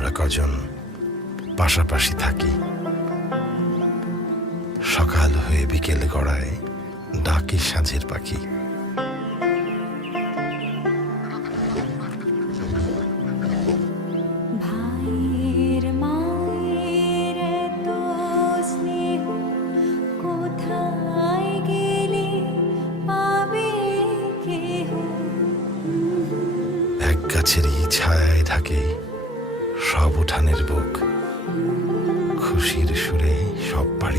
আমরা কজন পাশাপাশি থাকি। সকাল হয়ে বিকেল গড়ায় ডাকে সাঁঝের পাখি। এক গাছেরই ছায়ায় ঢাকে সব উঠানের বুক খুশির সুরে সব বাড়ি